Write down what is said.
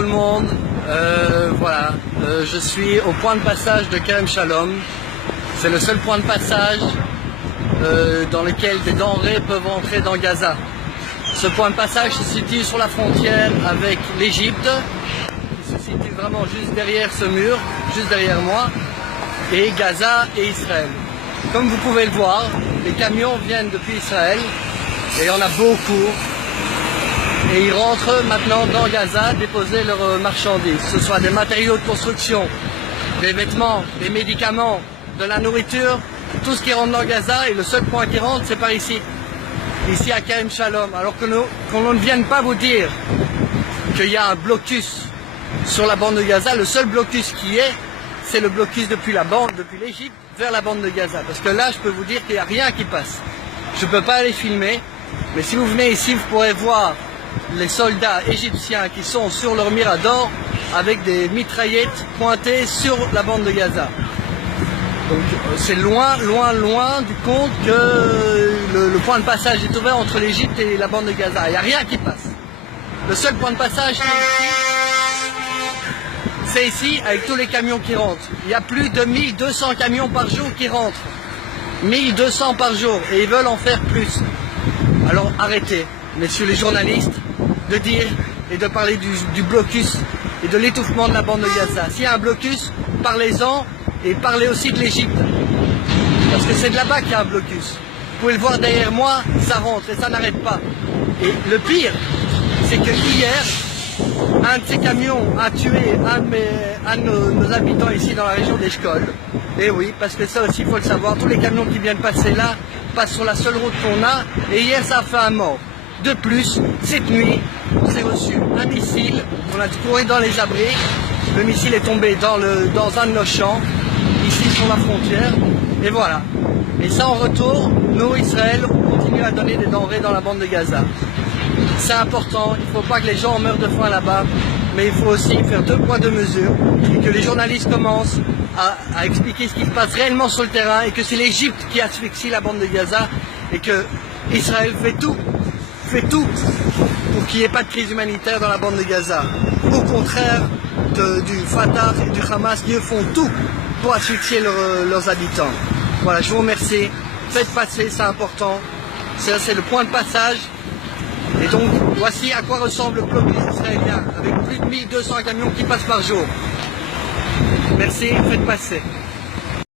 tout le monde. Voilà, je suis au point de passage de Kerem Shalom. C'est le seul point de passage dans lequel des denrées peuvent entrer dans Gaza. Ce point de passage se situe sur la frontière avec l'Égypte, qui se situe vraiment juste derrière ce mur, juste derrière moi, et Gaza et Israël. Comme vous pouvez le voir, les camions viennent depuis Israël, et il y en a beaucoup. Et ils rentrent maintenant dans Gaza déposer leurs marchandises, que ce soit des matériaux de construction, des vêtements, des médicaments, de la nourriture, tout ce qui rentre dans Gaza, et le seul point qui rentre c'est par ici, ici à Kerem Shalom. Alors que qu'on ne vienne pas vous dire qu'il y a un blocus sur la bande de Gaza, le seul blocus qui est, c'est le blocus depuis l'Égypte vers la bande de Gaza. Parce que là je peux vous dire qu'il n'y a rien qui passe. Je ne peux pas aller filmer, mais si vous venez ici vous pourrez voir les soldats égyptiens qui sont sur leur mirador avec des mitraillettes pointées sur la bande de Gaza. Donc c'est loin du compte que le point de passage est ouvert entre l'Égypte et la bande de Gaza. Il n'y a rien qui passe. Le seul point de passage c'est ici avec tous les camions qui rentrent. Il y a plus de 1200 camions par jour qui rentrent. 1200 par jour et ils veulent en faire plus. Alors arrêtez, messieurs les journalistes, de dire et de parler du blocus et de l'étouffement de la bande de Gaza. S'il y a un blocus, parlez-en et parlez aussi de l'Égypte. Parce que c'est de là-bas qu'il y a un blocus. Vous pouvez le voir derrière moi, ça rentre et ça n'arrête pas. Et le pire, c'est que hier, un de ces camions a tué un de nos habitants ici dans la région d'Eshkol. Et oui, parce que ça aussi il faut le savoir, tous les camions qui viennent passer là passent sur la seule route qu'on a, et hier ça a fait un mort. De plus, cette nuit, on s'est reçu un missile, on a couru dans les abris, le missile est tombé dans un de nos champs, ici sur la frontière, et voilà. Et ça en retour, nous, Israël, on continue à donner des denrées dans la bande de Gaza. C'est important, il ne faut pas que les gens meurent de faim là-bas, mais il faut aussi faire deux poids deux mesures, et que les journalistes commencent à expliquer ce qui se passe réellement sur le terrain, et que c'est l'Égypte qui asphyxie la bande de Gaza, et que Israël fait tout pour qu'il n'y ait pas de crise humanitaire dans la bande de Gaza. Au contraire du Fatah et du Hamas qui eux font tout pour asphyxier leurs habitants. Voilà, je vous remercie. Faites passer, c'est important. C'est le point de passage. Et donc, voici à quoi ressemble le blocus israélien, avec plus de 1200 camions qui passent par jour. Merci, faites passer.